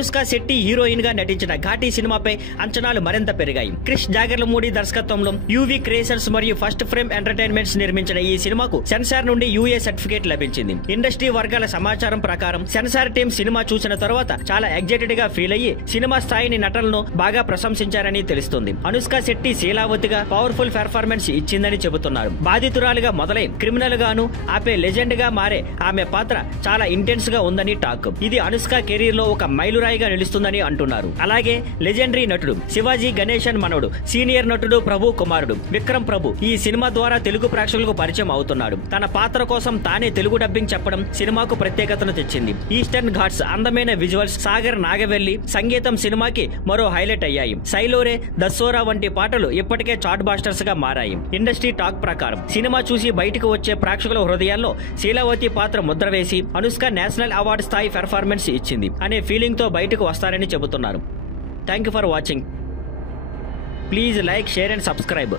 Anushka Shetty heroine గా నటించిన ఘాటీ సినిమాపై అంచనాలు మరింత పెరిగాయి. క్రిష్ జాగర్లమూడి దర్శకత్వంలో యూవీ క్రియేషన్స్ మరియు ఫస్ట్ ఫ్రేమ్ ఎంటర్టైన్మెంట్స్ నిర్మించిన ఈ సినిమాకు సెన్సార్ నుండి యూఏ సర్టిఫికేట్ లభించింది. ఇండస్ట్రీ వర్గాల సమాచారం ప్రకారం సెన్సార్ టీం సినిమా చూసిన తర్వాత చాలా ఎగ్జైటెడ్ గా ఫీల్ అయ్యి సినిమా స్థాయిని నటనను బాగా ప్రశంసించారని తెలుస్తుంది. అనుష్క శెట్టి శీలావతిగా పవర్ఫుల్ పెర్ఫార్మెన్స్ ఇచ్చిందని చెబుతున్నారు. బాధితురాలుగా మొదలై క్రిమినల్ గాను ఆపే లెజెండ్ గా మారే ఆమె పాత్ర చాలా ఇంటెన్స్ గా ఉందని టాక్. ఇది అనుష్క కెరీర్ లో ఒక మైలురాయిగా నిలుస్తుందని అంటున్నారు. అలాగే లెజెండరీ నటుడు శివాజీ గణేశన్ మనవడు సీనియర్ నటుడు ప్రభు కుమారుడు విక్రమ్ ప్రభు ఈ సినిమా ద్వారా తెలుగు ప్రేక్షకులకు పరిచయం అవుతున్నాడు. తన పాత్ర కోసం తానే తెలుగు డబ్బింగ్ చెప్పడం సినిమాకు ప్రత్యేకతను తెచ్చింది. ఈస్టర్న్ ఘాట్స్, అందమైన విజువల్స్, సాగర్ నాగవెల్లి సంగీతం సినిమాకి మరో హైలైట్ అయ్యాయి. సైలోరే, దస్సోరా వంటి పాటలు ఇప్పటికే చార్ట్ బాస్టర్స్ గా మారాయి. ఇండస్ట్రీ టాక్ ప్రకారం సినిమా చూసి బయటకు వచ్చే ప్రేక్షకుల హృదయాల్లో శీలావతి పాత్ర ముద్ర వేసి అనుష్క నేషనల్ అవార్డు స్థాయి పెర్ఫార్మెన్స్ ఇచ్చింది అనే ఫీలింగ్ తో బయటకు వస్తారని చెబుతున్నారు. Thank you for watching. Please like, share and subscribe.